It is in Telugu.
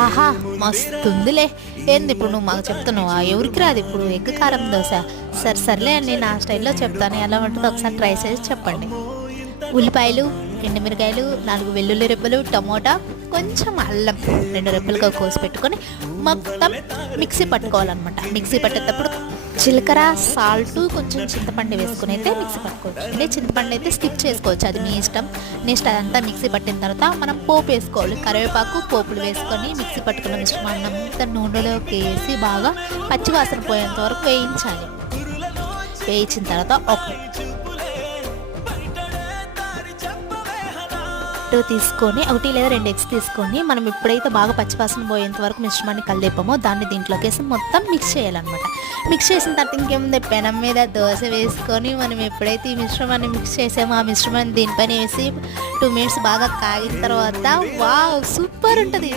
ఆహా! మస్తుందిలే. ఏంది ఇప్పుడు నువ్వు మాకు చెప్తున్నావా? ఎవరికి రాదు ఇప్పుడు ఎగ్ కారం దోస. సర్లే అండి, నా స్టైల్‌లో చెప్తాను. ఎలా ఉంటదో ఒకసారి ట్రై చేసి చెప్పండి. ఉల్లిపాయలు, ఎండుమిరగాయలు, 4 వెల్లుల్లి రెబ్బలు, టమోటా, కొంచెం అల్లం 2 రెబ్బలుగా కోసి పెట్టుకొని మొత్తం మిక్సీ పట్టుకోవాలనమాట. మిక్సీ పట్టేటప్పుడు జీలకర్ర, సాల్టు, కొంచెం చింతపండు వేసుకొని అయితే మిక్సీ పట్టుకోవచ్చు. అంటే చింతపండు అయితే స్కిప్ చేసుకోవచ్చు, అది మీ ఇష్టం. నెక్స్ట్ అదంతా మిక్సీ పట్టిన తర్వాత మనం పోపు వేసుకోవాలి. కరివేపాకు, పోపులు వేసుకొని మిక్సీ పట్టుకున్న మిశ్రమాన్ని అంతా నూనెలోకి వేసి బాగా పచ్చివాసన పోయేంత వరకు వేయించాలి. వేయించిన తర్వాత తీసుకొని 1 లేదా 2 ఎగ్స్ తీసుకొని మనం ఎప్పుడైతే బాగా పచ్చివాసన పోయేంత వరకు మిశ్రమాన్ని కలిపామో దాన్ని దీంట్లోకి వేసి మొత్తం మిక్స్ చేయాలన్నమాట. మిక్స్ చేసిన తర్వాత ఇంకేముంది, పెనం మీద దోశ వేసుకొని మనం ఎప్పుడైతే ఈ మిశ్రమాన్ని మిక్స్ చేసామో ఆ మిశ్రమాన్ని దీనిపైన వేసి 2 మినిట్స్ బాగా కాగిన తర్వాత వావ్ సూపర్ ఉంటుంది.